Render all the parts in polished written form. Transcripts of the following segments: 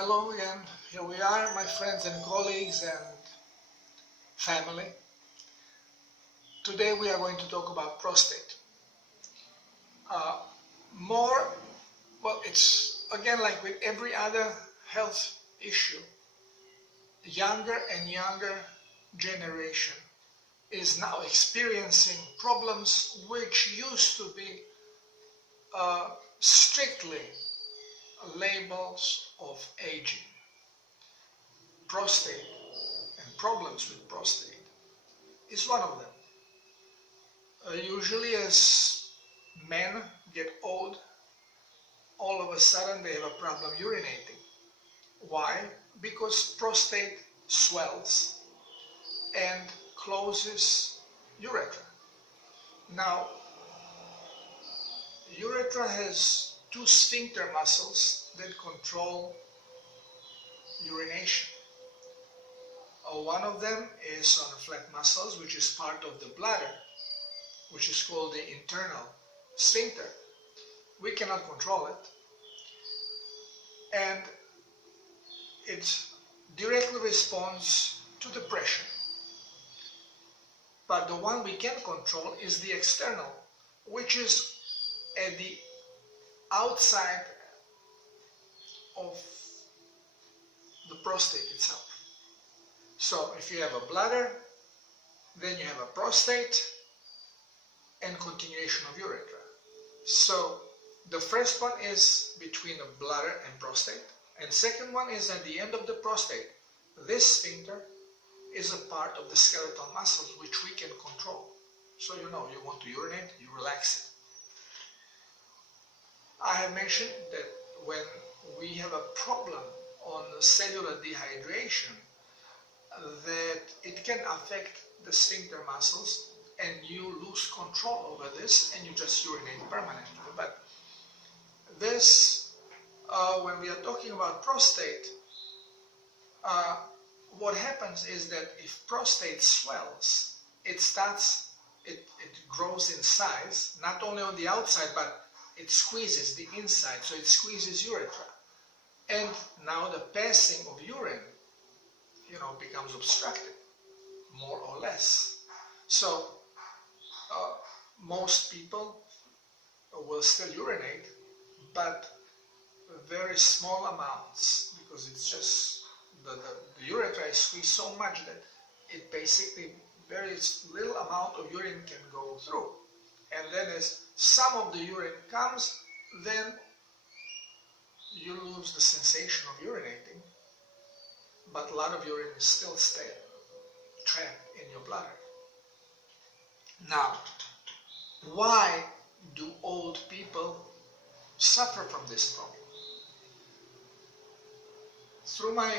Hello again, here we are, my friends and colleagues and family. Today we are going to talk about prostate. It's again like with every other health issue, younger and younger generation is now experiencing problems which used to be strictly labels of aging. Prostate and problems with prostate is one of them. Usually as men get old, all of a sudden they have a problem urinating. Why? Because prostate swells and closes urethra. Now, urethra has two sphincter muscles that control urination. One of them is on the flat muscles, which is part of the bladder, which is called the internal sphincter. We cannot control it, and it directly responds to the pressure. But the one we can control is the external, which is at the outside of the prostate itself. So if you have a bladder, then you have a prostate and continuation of urethra. So the first one is between the bladder and prostate, and second one is at the end of the prostate. This sphincter is a part of the skeletal muscles which we can control. So you want to urinate, you relax it. I have mentioned that when we have a problem on cellular dehydration, that it can affect the sphincter muscles and you lose control over this and you just urinate permanently. But this, when we are talking about prostate, what happens is that if prostate swells, it grows in size, not only on the outside, but it squeezes the inside, so it squeezes urethra. And now the passing of urine, becomes obstructed, more or less. So most people will still urinate, but very small amounts, because it's just the urethra is squeezed so much that it basically very little amount of urine can go through. And then as some of the urine comes, then you lose the sensation of urinating, but a lot of urine is still trapped in your bladder. Now, why do old people suffer from this problem? Through my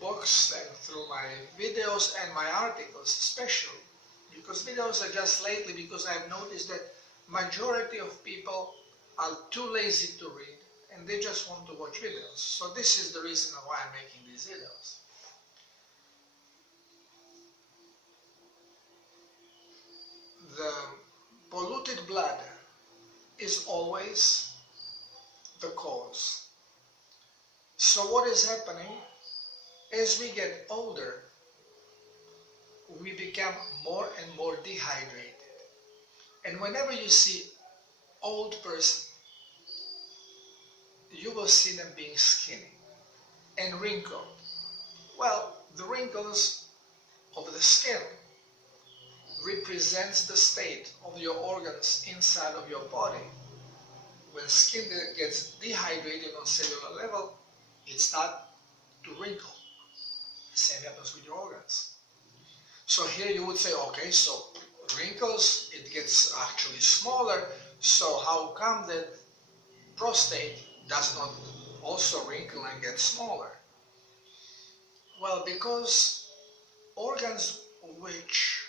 books and through my videos and my articles especially, because videos are just lately, because I've noticed that majority of people are too lazy to read and they just want to watch videos. So this is the reason why I'm making these videos. The polluted blood is always the cause. So what is happening? As we get older, we become more and more dehydrated. And whenever you see old person, you will see them being skinny and wrinkled. Well, the wrinkles of the skin represents the state of your organs inside of your body. When skin gets dehydrated on cellular level, it starts to wrinkle. The same happens with your organs. So here you would say, okay, so wrinkles, it gets actually smaller, so how come that prostate does not also wrinkle and get smaller? Well, because organs which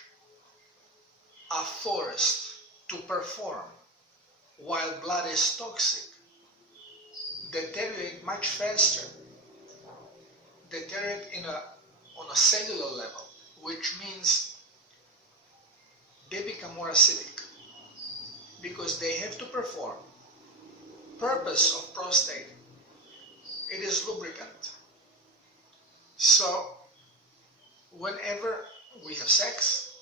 are forced to perform while blood is toxic deteriorate much faster, deteriorate on a cellular level, which means they become more acidic because they have to perform. Purpose of prostate It is lubricant. So whenever we have sex,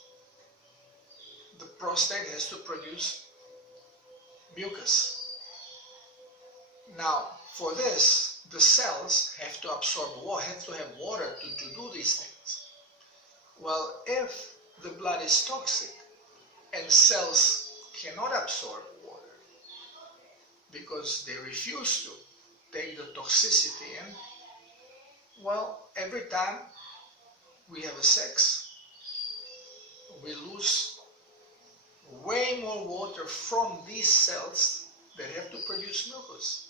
the prostate has to produce mucus. Now, for this, the cells have to absorb water, have to have water to do these things. Well, if the blood is toxic and cells cannot absorb water because they refuse to take the toxicity in, well, every time we have a sex, we lose way more water from these cells that have to produce mucus,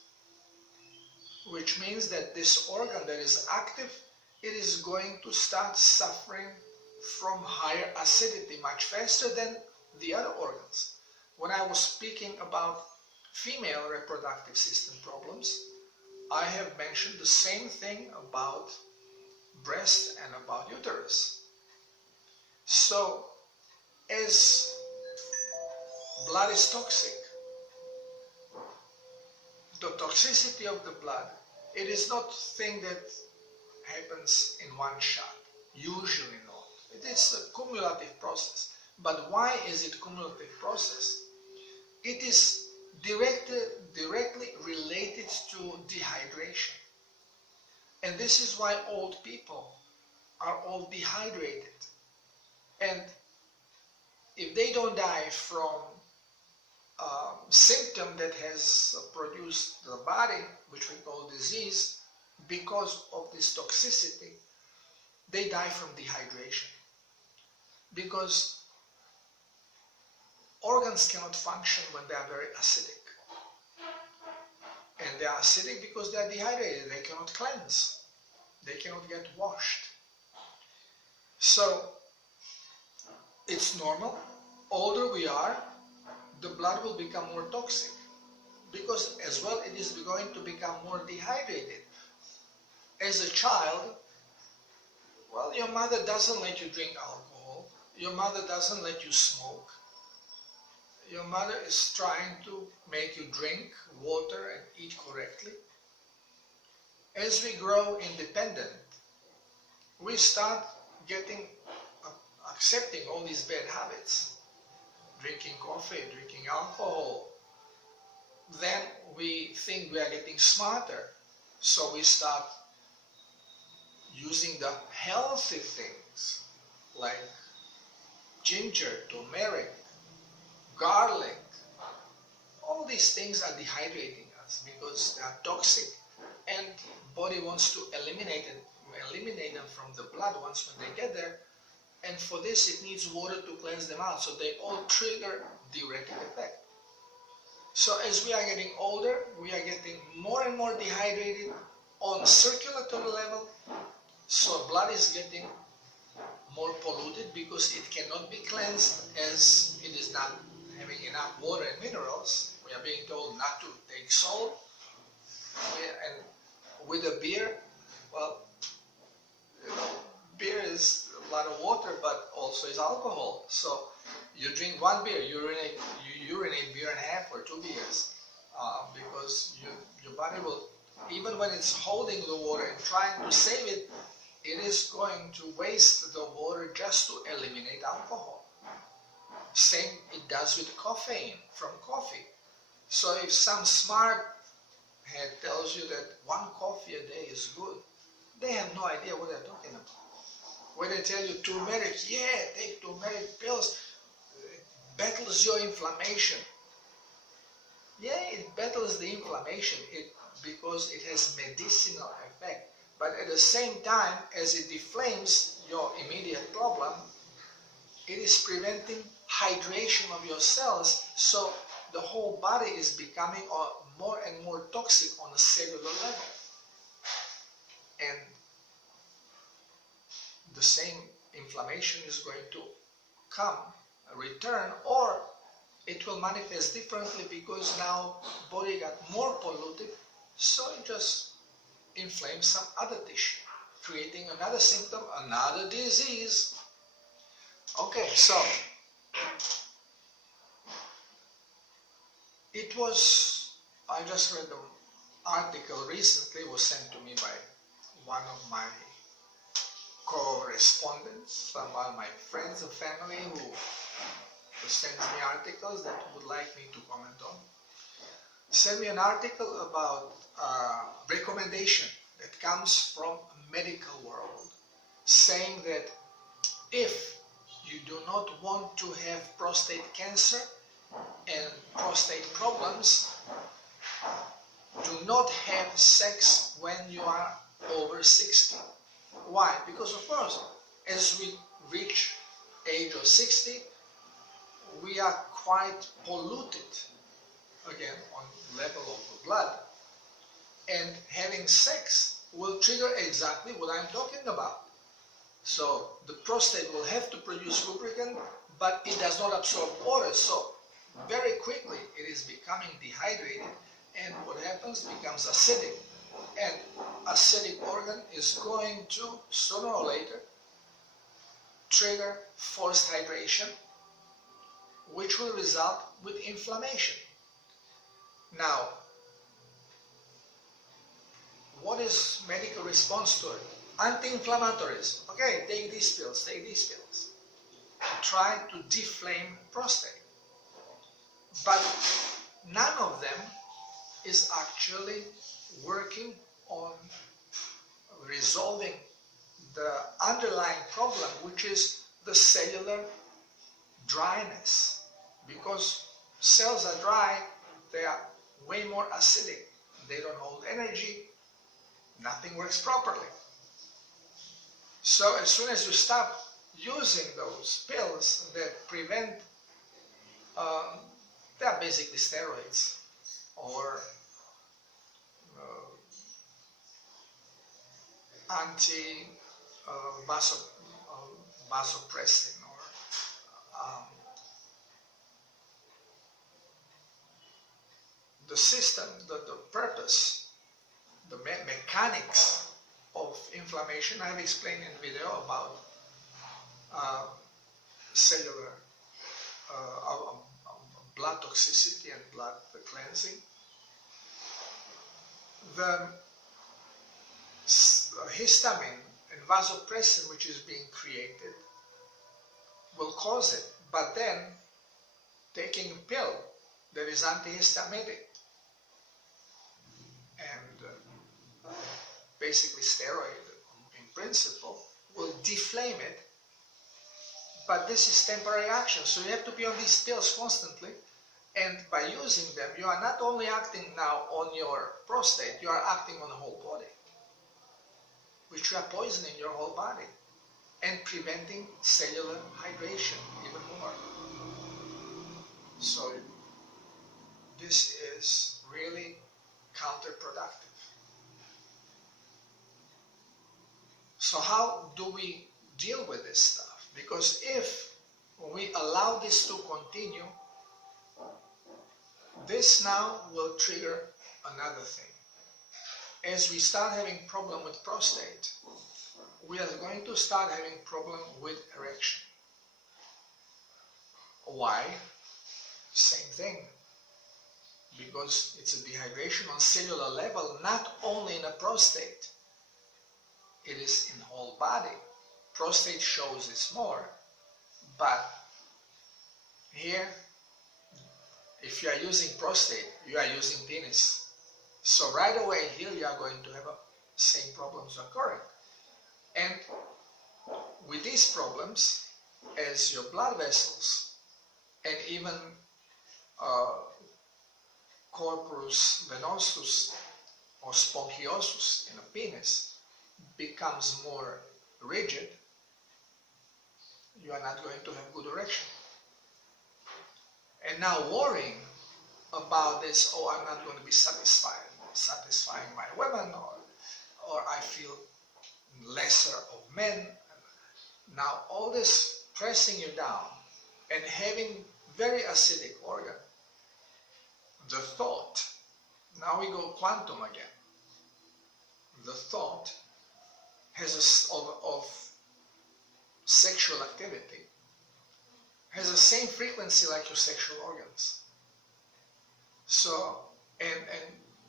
which means that this organ that is active, it is going to start suffering from higher acidity much faster than the other organs. When I was speaking about female reproductive system problems, I have mentioned the same thing about breast and about uterus. So, as blood is toxic, the toxicity of the blood, it is not a thing that happens in one shot, usually not. It is a cumulative process. But why is it cumulative process? It is directly related to dehydration. And this is why old people are all dehydrated. And if they don't die from a symptom that has produced the body, which we call disease, because of this toxicity, they die from dehydration. Because organs cannot function when they are very acidic. And they are acidic because they are dehydrated. They cannot cleanse. They cannot get washed. So, it's normal. Older we are, the blood will become more toxic. Because as well it is going to become more dehydrated. As a child, well, your mother doesn't let you drink alcohol. Your mother doesn't let you smoke. Your mother is trying to make you drink water and eat correctly. As we grow independent, we start accepting all these bad habits. Drinking coffee, drinking alcohol. Then we think we are getting smarter. So we start using the healthy things like ginger, turmeric, garlic. All these things are dehydrating us because they are toxic and body wants to eliminate them from the blood once when they get there. And for this it needs water to cleanse them out. So they all trigger diuretic effect. So as we are getting older, we are getting more and more dehydrated on circulatory level. So blood is getting more polluted because it cannot be cleansed as it is not having enough water and minerals. We are being told not to take salt. And with a beer, well, beer is a lot of water, but also is alcohol. So you drink one beer, you urinate beer and a half or 2 beers, because your body will, even when it's holding the water and trying to save it, it is going to waste the water just to eliminate alcohol. Same it does with caffeine from coffee. So if some smart head tells you that 1 coffee a day is good, they have no idea what they're talking about. When they tell you turmeric, yeah, take turmeric pills, it battles your inflammation. Yeah, it battles the inflammation because it has medicinal effect. But at the same time, as it deflames your immediate problem, it is preventing hydration of your cells, so the whole body is becoming more and more toxic on a cellular level. And the same inflammation is going to return, or it will manifest differently because now body got more polluted, so it just inflames some other tissue, creating another symptom, another disease. Okay, so I just read article recently was sent to me by one of my correspondents, one of my friends and family who sends me articles that would like me to comment on. Send me an article about a recommendation that comes from medical world saying that if you do not want to have prostate cancer and prostate problems, do not have sex when you are over 60. Why? Because of course, as we reach age of 60, we are quite polluted, again, on level of the blood, and having sex will trigger exactly what I'm talking about. So the prostate will have to produce lubricant, but it does not absorb water, so very quickly it is becoming dehydrated, and what happens becomes acidic, and acidic organ is going to sooner or later trigger forced hydration, which will result with inflammation. Now, what is medical response to it? Anti-inflammatories. Okay, take these pills, take these pills. Try to deflame prostate. But none of them is actually working on resolving the underlying problem, which is the cellular dryness. Because cells are dry, they are way more acidic. They don't hold energy, nothing works properly. So as soon as you stop using those pills that prevent, they are basically steroids or vasopressin or the system, the purpose, the mechanics of inflammation. I have explained in the video about cellular blood toxicity and blood cleansing. The histamine and vasopressin, which is being created, will cause it, but then taking a pill that is antihistaminic and basically steroid in principle will deflame it, but this is temporary action, so you have to be on these pills constantly, and by using them you are not only acting now on your prostate, you are acting on the whole body, which you are poisoning your whole body and preventing cellular hydration even more. So this is really counterproductive. So how do we deal with this stuff? Because if we allow this to continue, this now will trigger another thing. As we start having problem with prostate, we are going to start having problem with erection. Why? Same thing. Because it's a dehydration on cellular level, not only in a prostate. It is in whole body. Prostate shows this more, but here, if you are using prostate, you are using penis. So right away here you are going to have same problems occurring. And with these problems, as your blood vessels and even corpus venosus or sponchiosus in a penis becomes more rigid, you are not going to have good erection. And now worrying about this, oh, I'm not going to be satisfying my women, or I feel lesser of men. Now all this pressing you down and having very acidic organ, the thought, now we go quantum again, the thought has of sexual activity has the same frequency like your sexual organs. So, and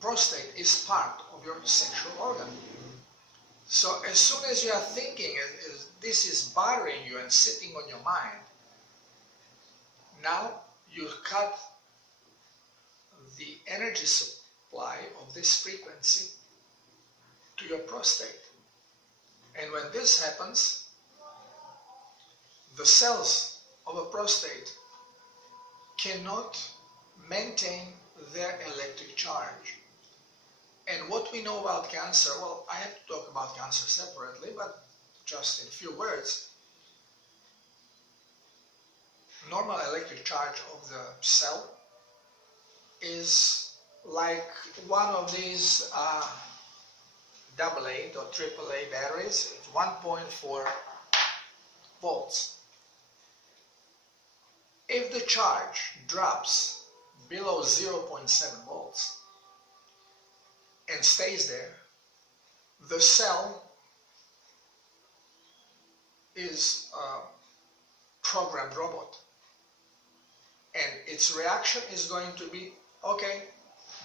prostate is part of your sexual organ. So as soon as you are thinking this is bothering you and sitting on your mind, now you cut the energy supply of this frequency to your prostate. And when this happens, the cells of a prostate cannot maintain their electric charge. And what we know about cancer, well, I have to talk about cancer separately, but just in a few words. Normal electric charge of the cell is like one of these AA or AAA batteries. It's 1.4 volts. If the charge drops below 0.7 volts and stays there, the cell is a programmed robot, and its reaction is going to be, okay,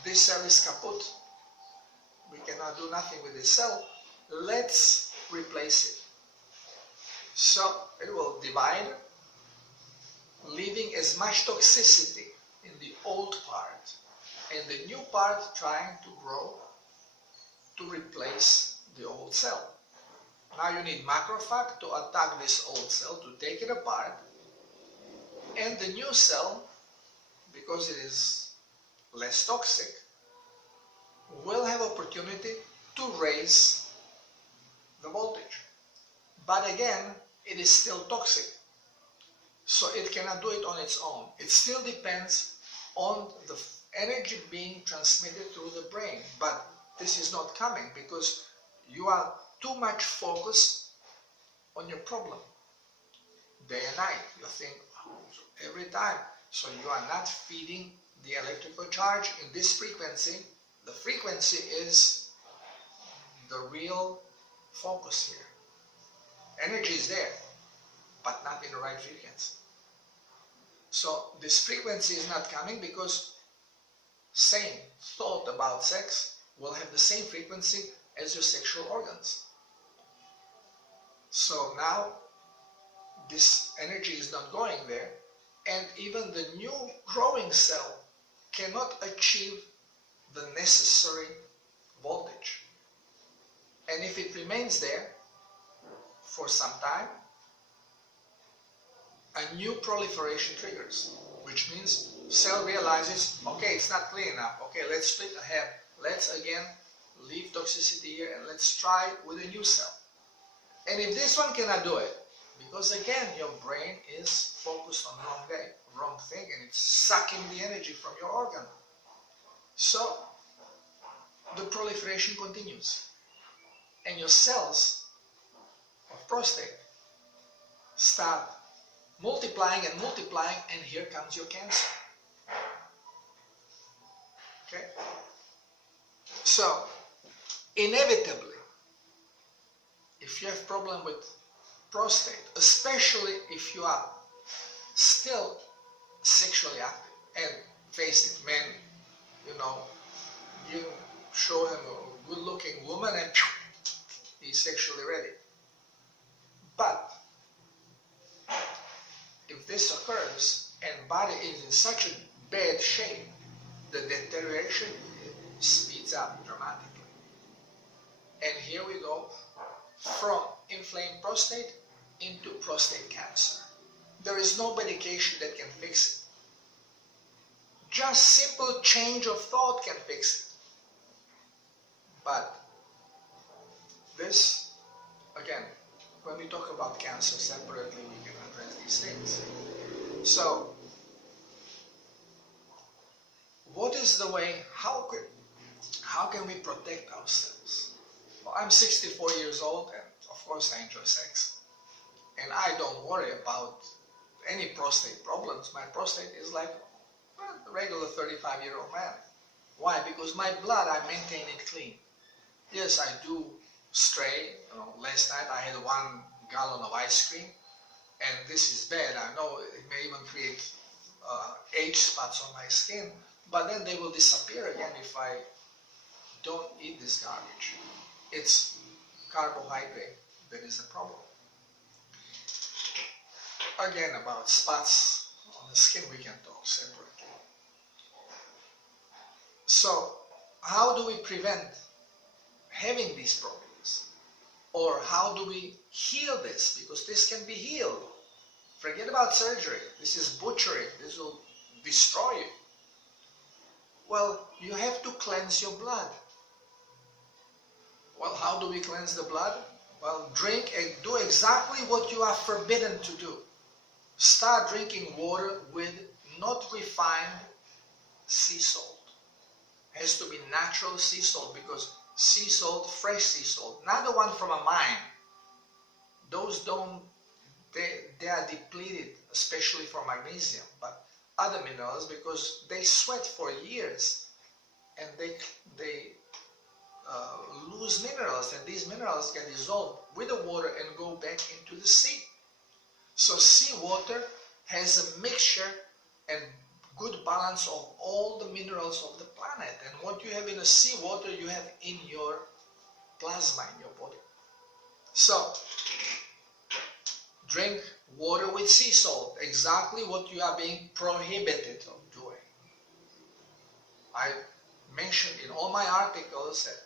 this cell is kaput, we cannot do nothing with this cell, let's replace it. So it will divide, leaving as much toxicity in the old part and the new part trying to grow to replace the old cell. Now you need macrophage to attack this old cell, to take it apart, and the new cell, because it is less toxic, will have opportunity to raise the voltage. But again, it is still toxic, so it cannot do it on its own. It still depends on the energy being transmitted through the brain, but this is not coming because you are too much focused on your problem. Day and night, you think every time, so you are not feeding the electrical charge in this frequency. The frequency is the real focus here. Energy is there, but not in the right frequency. So this frequency is not coming because same thought about sex will have the same frequency as your sexual organs. So now this energy is not going there, and even the new growing cell cannot achieve the necessary voltage. And if it remains there for some time, a new proliferation triggers, which means cell realizes, okay, it's not clean enough, okay, let's split ahead, let's again leave toxicity here and let's try with a new cell. And if this one cannot do it, because again your brain is focused on wrong thing, and it's sucking the energy from your organ, so the proliferation continues, and your cells of prostate start multiplying and multiplying, and here comes your cancer. Okay? So, inevitably, if you have problem with prostate, especially if you are still sexually active, and face it, men, you know, you show him a good-looking woman and he's sexually ready. But if this occurs and body is in such a bad shape, the deterioration speeds up dramatically. And here we go from inflamed prostate into prostate cancer. There is no medication that can fix it. Just simple change of thought can fix it. But this, again, when we talk about cancer separately, we can address these things. So, what is the way, how can we protect ourselves? Well, I'm 64 years old, and of course I enjoy sex. And I don't worry about any prostate problems. My prostate is like a regular 35-year-old man. Why? Because my blood, I maintain it clean. Yes, I do stray. Last night I had 1 gallon of ice cream, and this is bad. I know it may even create age spots on my skin, but then they will disappear again if I eat this garbage. It's carbohydrate that is the problem. Again, about spots on the skin we can talk separately. So, how do we prevent having these problems? Or how do we heal this? Because this can be healed. Forget about surgery. This is butchery. This will destroy you. Well, you have to cleanse your blood. Well, how do we cleanse the blood? Well, drink and do exactly what you are forbidden to do. Start drinking water with not refined sea salt. It has to be natural sea salt, because sea salt, fresh sea salt, not the one from a mine. Those they are depleted, especially for magnesium, but other minerals, because they sweat for years and they lose minerals, and these minerals get dissolved with the water and go back into the sea. So seawater has a mixture and good balance of all the minerals of the planet, and what you have in the seawater you have in your plasma, in your body. So drink water with sea salt, exactly what you are being prohibited of doing. I mentioned in all my articles that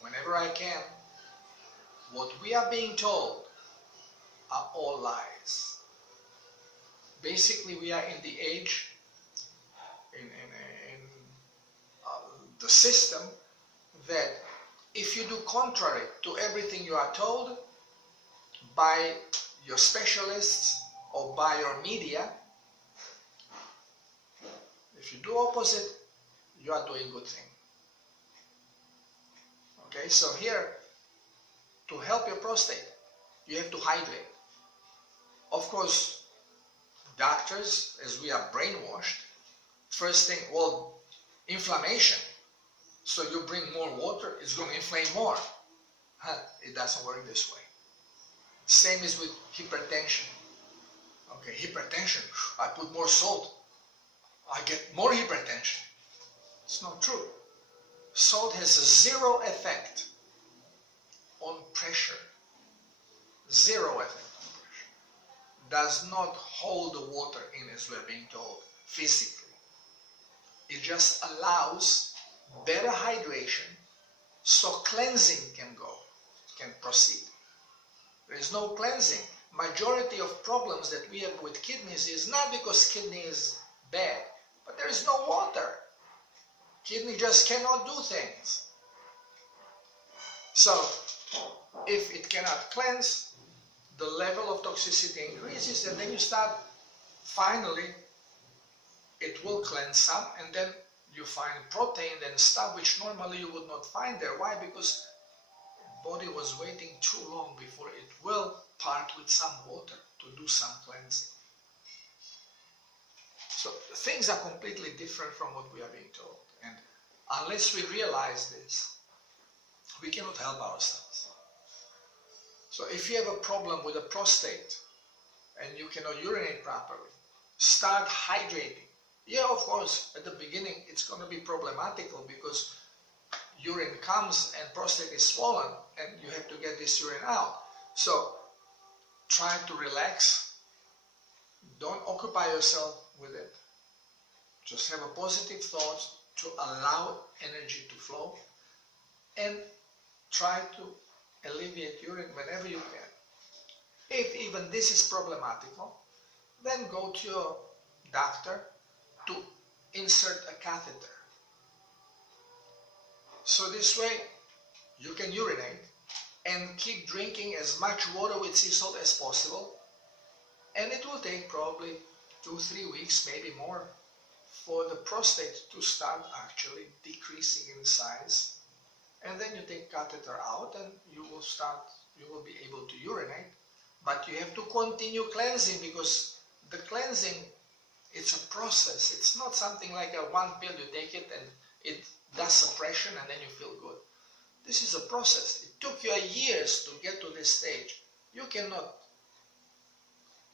whenever I can, what we are being told are all lies. Basically, we are in the age, in the system, that if you do contrary to everything you are told by your specialists or by your media, if you do opposite, you are doing good thing. Okay, so here, to help your prostate, you have to hydrate. Of course, doctors, as we are brainwashed, first thing, well, inflammation. So you bring more water, it's going to inflame more. It doesn't work this way. Same is with hypertension. Okay, hypertension, I put more salt, I get more hypertension. It's not true. Salt has a zero effect on pressure. Zero effect on pressure. Does not hold the water in, as we're being told, physically. It just allows better hydration, so cleansing can proceed. There is no cleansing. Majority of problems that we have with kidneys is not because kidney is bad, but there is no water. Kidney just cannot do things. So, if it cannot cleanse, the level of toxicity increases, and then you start, finally, it will cleanse some, and then you find protein and stuff which normally you would not find there. Why? Because the body was waiting too long before it will part with some water to do some cleansing. So things are completely different from what we are being told. And unless we realize this, we cannot help ourselves. So if you have a problem with the prostate and you cannot urinate properly, start hydrating. Yeah, of course, at the beginning it's going to be problematical because urine comes and prostate is swollen and you have to get this urine out. So try to relax. Don't occupy yourself with it. Just have a positive thought to allow energy to flow, and try to alleviate urine whenever you can. If even this is problematical, then go to your doctor to insert a catheter. So this way you can urinate and keep drinking as much water with sea salt as possible, and it will take probably 2-3 weeks, maybe more, for the prostate to start actually decreasing in size. And then you take catheter out and you will be able to urinate, but you have to continue cleansing, because the cleansing, it's a process. It's not something like a one pill, you take it and it does suppression and then you feel good. This is a process. It took you years to get to this stage. You cannot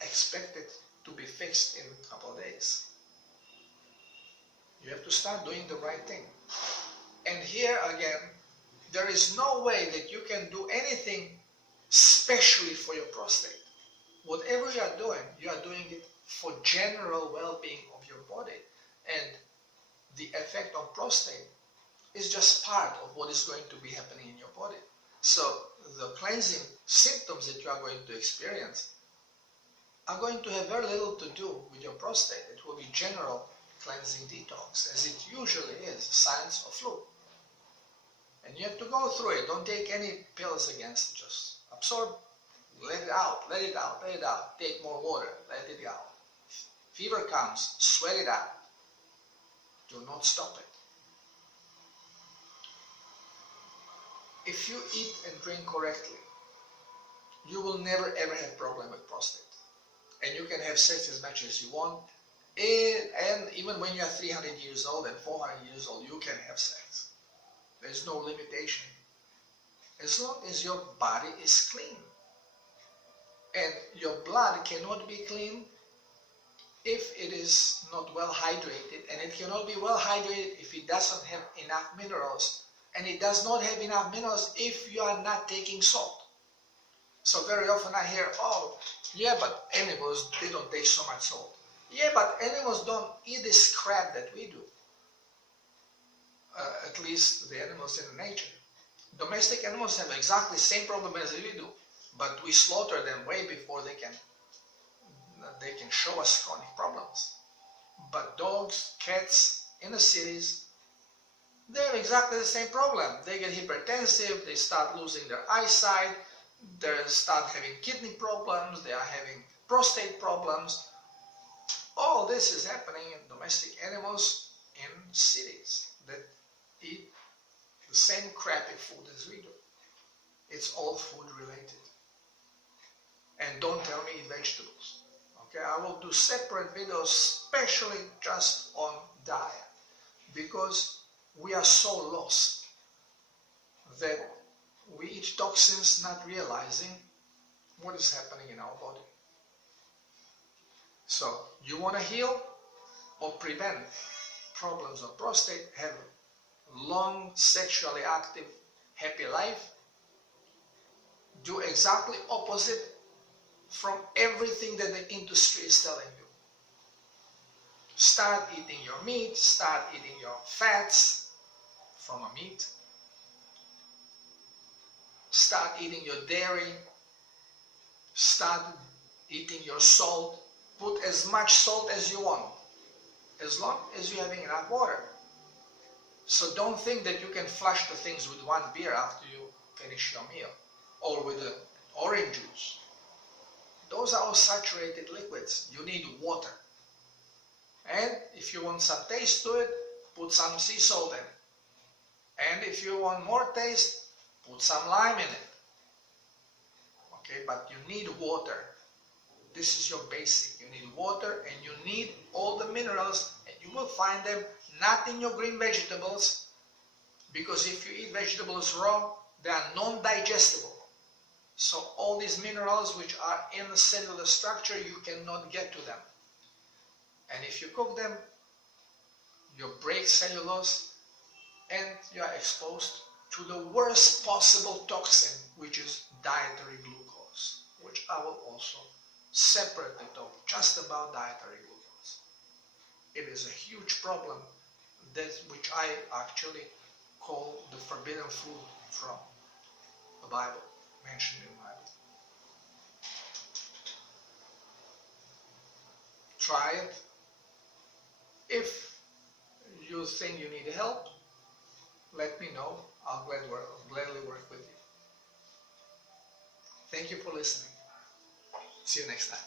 expect it to be fixed in a couple of days. You have to start doing the right thing. And here again, there is no way that you can do anything specially for your prostate. Whatever you are doing it for general well-being of your body. And the effect on prostate is just part of what is going to be happening in your body. So the cleansing symptoms that you are going to experience are going to have very little to do with your prostate. It will be general cleansing detox, as it usually is, signs of flu. And you have to go through it. Don't take any pills against it. Just absorb, let it out, let it out, let it out. Take more water, let it out. Fever comes, sweat it out. Do not stop it. If you eat and drink correctly, you will never ever have problem with prostate. And you can have sex as much as you want. And even when you are 300 years old and 400 years old, you can have sex. There's no limitation. As long as your body is clean. And your blood cannot be clean if it is not well hydrated. And it cannot be well hydrated if it doesn't have enough minerals. And it does not have enough minerals if you are not taking salt. So very often I hear, oh, yeah, but animals, they don't take so much salt. Yeah, but animals don't eat this crap that we do. At least the animals in nature. Domestic animals have exactly the same problem as we do, but we slaughter them way before they can show us chronic problems. But dogs, cats in the cities, they have exactly the same problem. They get hypertensive, they start losing their eyesight, they start having kidney problems, they are having prostate problems. All this is happening in domestic animals in cities that eat the same crappy food as we do. It's all food related. And don't tell me eat vegetables. Okay, I will do separate videos especially just on diet, because we are so lost that we eat toxins not realizing what is happening in our body. So you want to heal or prevent problems of prostate, have long, sexually active, happy life, do exactly opposite from everything that the industry is telling you. Start eating your meat, start eating your fats from a meat, start eating your dairy, start eating your salt. Put as much salt as you want, as long as you're having enough water. So don't think that you can flush the things with one beer after you finish your meal, or with the orange juice. Those are all saturated liquids. You need water. And if you want some taste to it, put some sea salt in it. And if you want more taste, put some lime in it. Okay, but you need water. This is your basic. You need water and you need all the minerals, and you will find them not in your green vegetables, because if you eat vegetables raw, they are non-digestible. So all these minerals which are in the cellular structure, you cannot get to them. And if you cook them, you break cellulose and you are exposed to the worst possible toxin, which is dietary glucose, which I will also separately talk just about dietary glucose. It is a huge problem, which I actually call the forbidden food from the Bible, mentioned in the Bible. Try it. If you think you need help, let me know. I'll gladly work with you. Thank you for listening. See you next time.